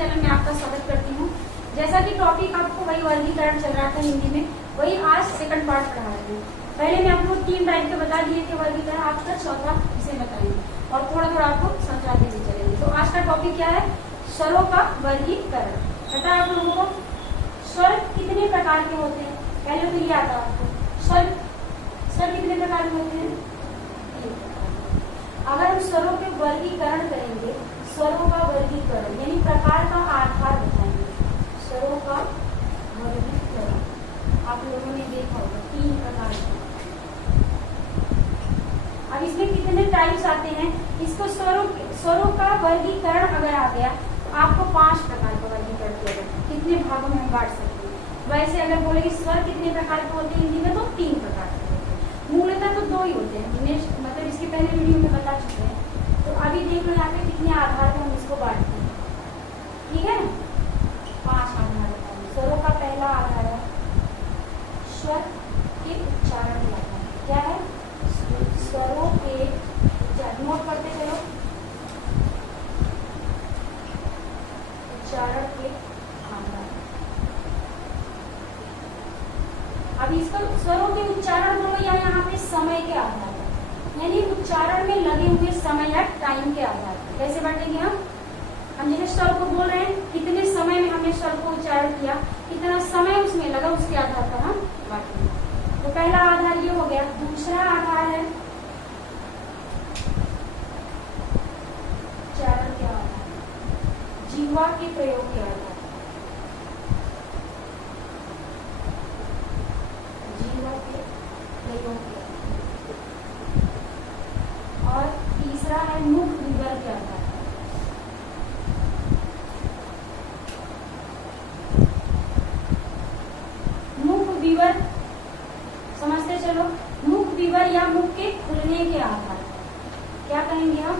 Channel में आपका स्वागत करती हूँ। जैसा कि टॉपिक आपको वही वर्गीकरण चल रहा था हिंदी में, वही आज सेकंड पार्ट पढ़ा रहे हैं। पहले मैं आपको 3 टाइप के बता दिए थे वर्गीकरण, आपका चौथा इसे बताएंगे और थोड़ा थोड़ा आपको समझाते भी चलेंगे। तो आज का टॉपिक क्या है? स्वरों का वर्गीकरण। पता है आप लोगों को स्वर कितने प्रकार के होते हैं? पहले तो ये आता है आपको, स्वर कितने प्रकार के होते हैं? अगर हम स्वरों के वर्गीकरण करेंगे, स्वरों का वर्गीकरण यानी प्रकार का आधार बताएंगे। स्वरों का वर्गीकरण आप लोगों ने देखा होगा 3 प्रकार का। अब इसमें कितने टाइप्स आते हैं? इसको स्वरों का वर्गीकरण अगर आ गया तो आपको 5 प्रकार का वर्गीकरण किया जाता है। कितने भागों में हम बांट सकते हैं? वैसे अगर बोले कि स्वर कितने प्रकार के होते हैं हिंदी में, तो 3 प्रकार के होते हैं। मूलतः तो 2 ही होते हैं, मतलब इसके पहले वीडियो में बता चुके हैं। तो अभी देख लो यहाँ पे कितने आधार पे हम इसको बांटते हैं। ठीक है, 5 आधार बताएंगे। स्वरों का पहला आधार है स्वर के उच्चारण का आधार। क्या है? स्वरों के उच्चारण। नोट करते चलो, उच्चारण के आधार। अब इसको स्वरों के उच्चारण बोलो या यहाँ पे समय के आधार पर, यानी उच्चारण में लगे हुए समय या टाइम के आधार पर। कैसे बांटेंगे हम जिस स्वर को बोल रहे हैं, कितने समय में हमने स्वर को उच्चारण किया, कितना समय उसमें लगा, उसके आधार पर हम बांटेंगे। तो पहला आधार ये हो गया। दूसरा आधार है उच्चारण के आधार, जीवा के प्रयोग के आधार। जीवा के प्रयोग के आधार। और तीसरा है मुख विवर के आधार। मुख विवर समझते चलो, मुख विवर या मुख के खुलने के आधार पर। क्या कहेंगे हम?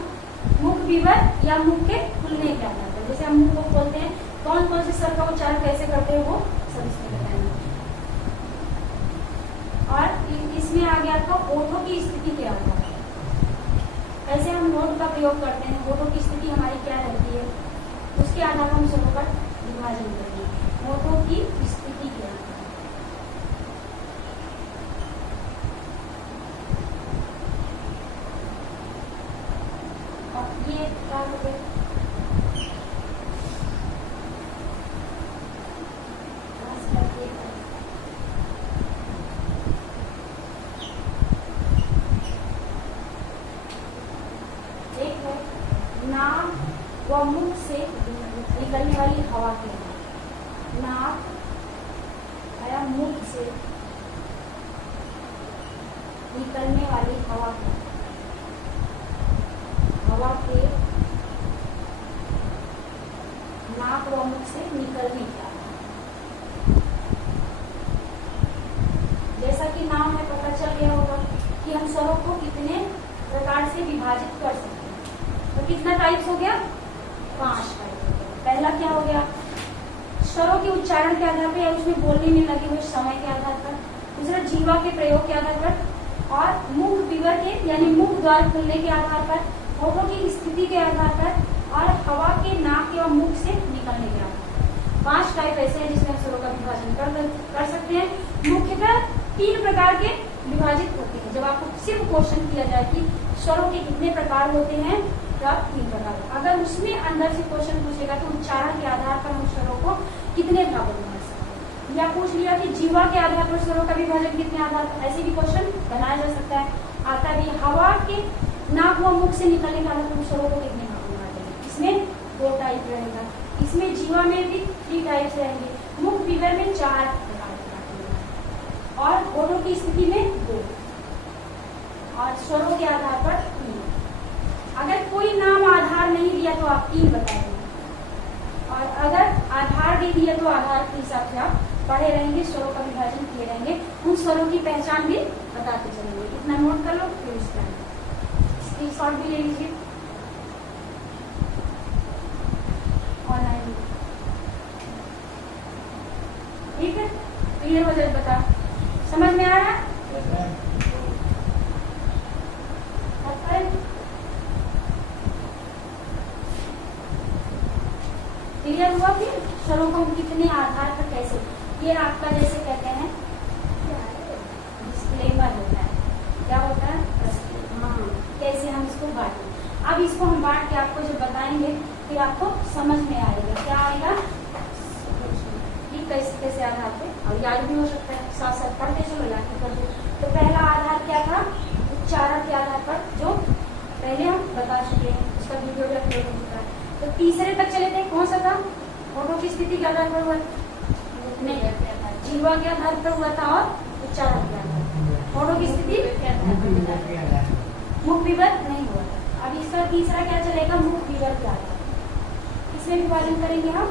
मुख विवर या मुख के खुलने के आधार पर। जैसे हम मुख को खोलते हैं, कौन कौन से स्वर का उच्चारण कैसे करते हैं वो सब इसमें बताएंगे। और इसमें आ गया था ओठों की स्थिति के आधार पर। ऐसे हम नोट का प्रयोग करते हैं, ओठों की स्थिति हमारी क्या रहती है, उसके आधार पर हम स्वरों का विभाजन करेंगे। ओठों की स्थिति के आधार। और ये क्या हो गया? नाक व मुख से निकलने वाली हवा के आधार। नाक या मुख से निकलने वाली हवा के नाक व मुख से निकलने के आधार। जैसा कि नाम में पता चल गया होगा कि हम स्वरों को कितने प्रकार से विभाजित कर सकते हैं। तो कितना टाइप्स हो गया? 5 टाइप। पहला क्या हो गया? स्वरों के उच्चारण के आधार पर या उसमें बोलने में लगे हुए समय के आधार पर। दूसरा जीवा के प्रयोग के आधार पर। और मुख विवर के यानी मुख द्वार खुलने के आधार पर, होठों की स्थिति के आधार पर, और हवा के नाक या मुख से निकलने के आधार पर। 5 टाइप ऐसे हैं जिसमें हम स्वरों का विभाजन कर सकते हैं। मुख्यतः 3 प्रकार के विभाजित होते हैं। जब आपको सिर्फ क्वेश्चन किया जाए कि स्वरों के कितने प्रकार होते हैं, तो आप 3 प्रकार। अगर उसमें अंदर से क्वेश्चन पूछेगा तो उच्चारण के आधार पर हम स्वरों को कितने भागों में बांट सकते हैं, या पूछ लिया कि जीवा के आधार पर स्वरों का विभाजन कितने आधार पर, ऐसे भी क्वेश्चन बनाया जा सकता है। आता भी हवा के नाक व मुख से निकलने के आधार पर स्वरों को कितने भागों में बांटेंगे। इसमें 2 टाइप रहेगा। इसमें जीवा में भी 3 टाइप्स रहेंगे। मुख विवर में 4 प्रकार के और होठों की स्थिति में 2 और स्वरों के आधार पर 3। अगर कोई नाम आधार नहीं दिया तो आप 3 बताएंगे, और अगर आधार दे दिया तो आधार के हिसाब से आप पढ़े रहेंगे, स्वरों का विभाजन किए रहेंगे, उन स्वरों की पहचान भी बताते चलेंगे। इतना नोट कर लो, फिर इसका स्क्रीनशॉट भी ले लीजिए ऑनलाइन। ठीक है, क्लियर हो जाए? बता, समझ में आ रहा है? क्लियर हुआ? फिर स्वरों को हम कितने आधार पर कैसे, ये आपका जैसे कहते हैं डिस्क्लेमर होता है, क्या होता है? हाँ, कैसे हम इसको बांटें। अब इसको हम बांट के आपको जो बताएंगे फिर आपको समझ में आएगा, क्या आएगा कि कैसे कैसे आधार पे, और याद भी हो सकता है, साथ साथ पढ़ते चलो याद भी कर दो। तो पहला आधार क्या था? उच्चारण के आधार पर, जो पहले हम बता चुके हैं, उसका वीडियो भी अपलोड हो चुका है। तो तीसरे तक चले थे, कौन सा था? होठों की स्थिति के आधार पर हुआ नहीं, जीवा के आधार पर हुआ था और उच्चारण के आधार पर। होठों की स्थिति मुख विवर नहीं हुआ था। अब इसका तीसरा क्या चलेगा? मुख विवर के आधार पर। इसमें विभाजन करेंगे हम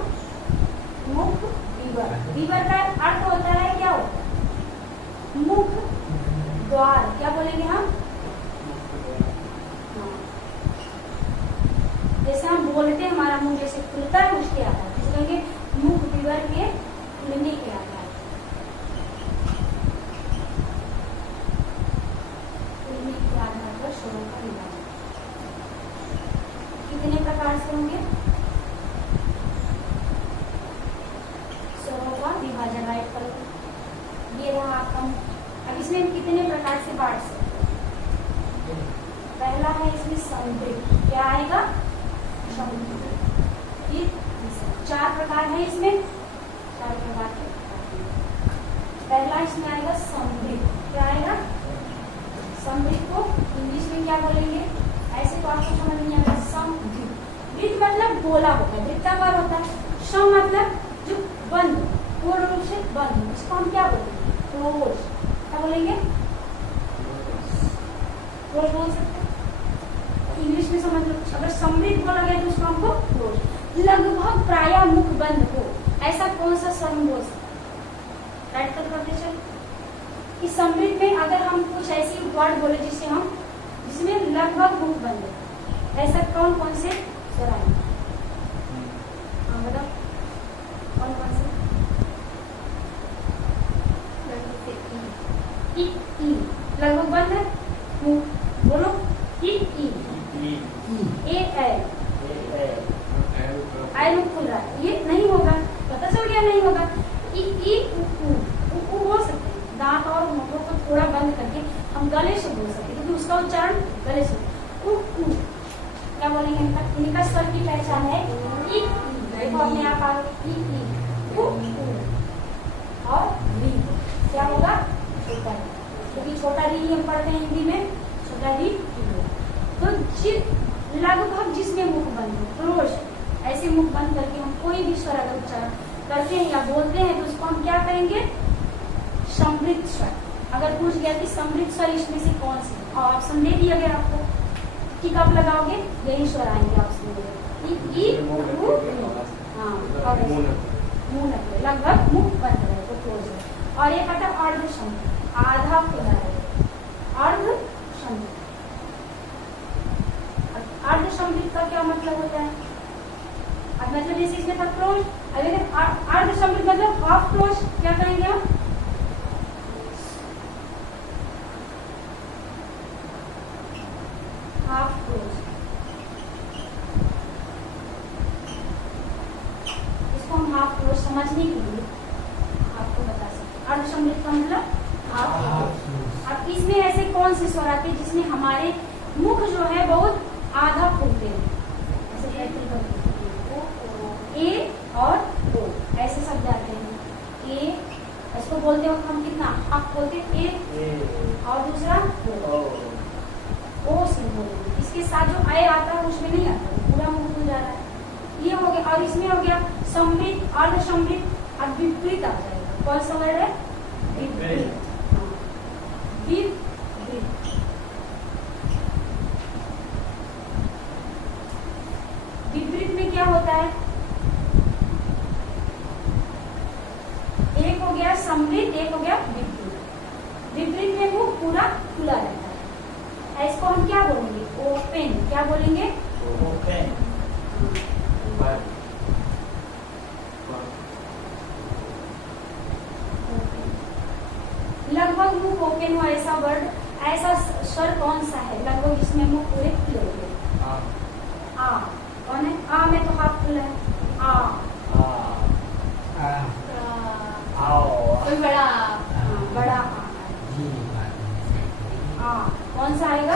मुख विवर। विवर का अर्थ होता है, क्या होता है? मुख द्वार। क्या बोलेंगे हम? जैसे हम बोलते हैं, हमारा मुंह जैसे खुलता है, उसके आधार पर कहेंगे मुख विवर के खुलने के आधार पर, खुलने के आधार पर स्वरों का विभाजन कितने प्रकार से होंगे? स्वरों का विभाजन राइट करो, ये रहा आपका। अब इसमें हम कितने प्रकार से बांट सकते हैं? पहला है इसमें संवृत्त, क्या आएगा? चार प्रकार है इसमें, चार प्रकार के। पहला इसमें आएगा समृद्ध, क्या आएगा? समृद्ध को इंग्लिश में क्या बोलेंगे? ऐसे तो आपको समझ नहीं आएगा। समृद्ध मतलब बोला होता है, वृत्त का वर्ग होता है। सम मतलब जो बंद, पूर्ण रूप से बंद, इसको हम क्या बोलेंगे? क्लोज। क्या बोलेंगे? क्लोज बोल सकते हैं, इंग्लिश में समझ लो। अगर समृद्ध बोला गया तो उसको हमको क्लोज। लगभग प्रायः मुख बंद हो, ऐसा कौन सा स्वर बोल सकते? राइट कर करते चलो। इस समृद्ध में अगर हम कुछ ऐसी वर्ड बोले जिसमें लगभग मुख बंद हो, ऐसा कौन कौन से स्वर आएंगे? हाँ बताओ, कौन कौन से? लगभग बंद है मुंह, बोलो। आई मुख खुल रहा है, ये नहीं होगा, पता चल गया नहीं होगा। उ बोल सकते हैं, दांत और होठों को थोड़ा बंद करके हम गले से बोल सकते हैं, क्योंकि उसका उच्चारण गले से। क्या बोलेंगे? इनका स्वर की पहचान है ई। देखो अपने आप आ ई और री, क्या होगा? छोटा री, क्योंकि छोटा री हम पढ़ते हैं हिंदी में, छोटा री। तो लगभग जिसमें मुख बंद हो, क्लोज, ऐसे मुख बंद करके हम कोई भी स्वर अगर उच्चारण करते हैं या बोलते हैं तो उसको हम क्या कहेंगे? समृद्ध स्वर। अगर पूछ गया कि समृद्ध स्वर इसमें से कौन से, और ऑप्शन दे दिया गया आपको, ठीक आप लगाओगे यही स्वर आएंगे ऑप्शन में। लगभग मुख बंद रहे तो क्लोज है। और एक आता है अर्ध समृद्ध, आधा खुला है, अर्ध समृद्ध। अर्ध समृद्ध का क्या मतलब होता है? अब मतलब जैसे इसमें था क्लोज, अर्ध समृद्ध मतलब हाफ क्लोज, क्या कहेंगे हम? Half close. इसको हम हाफ क्लोज समझने के लिए आपको बता सकते हैं। अर्ध समृद्ध का मतलब हाफ क्लोज। अब इसमें ऐसे कौन से स्वर आते हैं जिसमें हमारे मुख जो है बहुत आधा खुलते हैं? ए और ओ, ऐसे शब्द आते हैं। ए, इसको बोलते हो हम कितना आप बोलते हैं? ए, और दूसरा ओ से बोलेंगे। इसके साथ जो आए आता है उसमें नहीं आता, पूरा मुंह खुल जा रहा है। ये हो गया। और इसमें हो गया समृद्ध, अर्ध समृद्ध, अब विपरीत आ जाएगा। कौन सा वर्ड है? विपरीत। विपरीत में क्या होता है? एक हो गया समृद्ध, एक हो गया विपरीत। विपरीत में मुंह पूरा खुला रहता है, इसको हम क्या बोलेंगे? ओपन। क्या बोलेंगे? ओपन। लगभग मुंह ओपन हो, ऐसा वर्ड, ऐसा स्वर कौन सा है लगभग इसमें मुंह पूरे खुले हुए? आ। कौन है? आ में तो हाथ खुला है, आ। सा आएगा?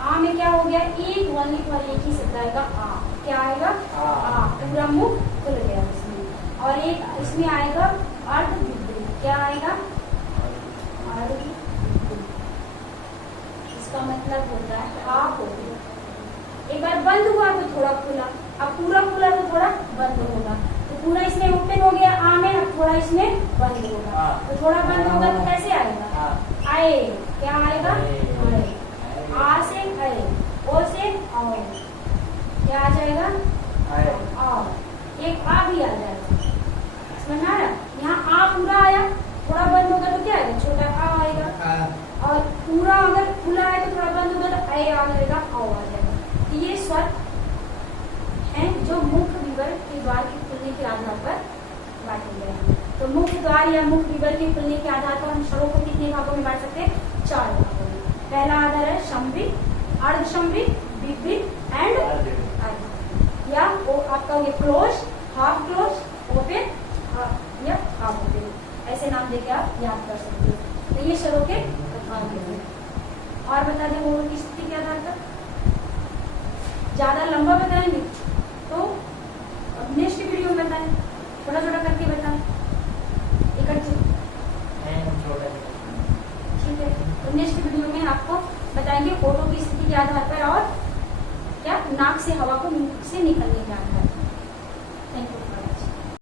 आ में क्या हो गया? एक वल्लिक वाले एक ही शब्द आएगा आ। क्या आएगा? आ। पूरा मुख खुल गया इसमें। और एक इसमें आएगा अर्ध विपरीत। क्या आएगा? अर्ध विपरीत। इसका मतलब होता है आ हो गया, एक बार बंद हुआ तो थोड़ा खुला, अब पूरा खुला तो थोड़ा बंद होगा। तो पूरा इसमें ओपन हो गया आ में, अब थोड़ा इसमें बंद होगा। तो थोड़ा बंद होगा तो कैसे आएगा? आए। क्या आएगा? आए। आ से आए, ओ से आओ। क्या आ जाएगा? आओ। एक आ भी आ जाएगा। समझ आ रहा? यहाँ आ पूरा आया, थोड़ा बंद होगा तो क्या आएगा? छोटा आ आएगा। और पूरा अगर खुला है तो थोड़ा बंद होगा तो ए आ जाएगा, आओ आ जाएगा। तो ये स्वर हैं जो मुख विवर के द्वार के खुलने के आधार पर बांटे गए हैं। तो मुख द्वार या मुख विवर के खुलने के आधार पर हम स्वरों को कितने भागों में बांट सकते हैं? 4 भागों में। पहला आधार है समृद्ध, अर्धसमृद्ध, विपरीत एंड अर्ध। या वो आपका ये क्लोज, हाफ क्लोज, ओपन या हाफ ओपन, ऐसे नाम देके आप याद कर सकते हो। तो ये स्वरों के भाग हैं। और बता दें मोड़ की स्थिति के आधार पर। ज्यादा लंबा बताएंगे तो नेक्स्ट वीडियो में बताएं, छोटा छोटा करके बताएं इकट्ठे, ठीक है? तो नेक्स्ट वीडियो में आपको बताएंगे ओठों की स्थिति के आधार पर और क्या नाक से हवा को मुंह से निकलने के आधार पर।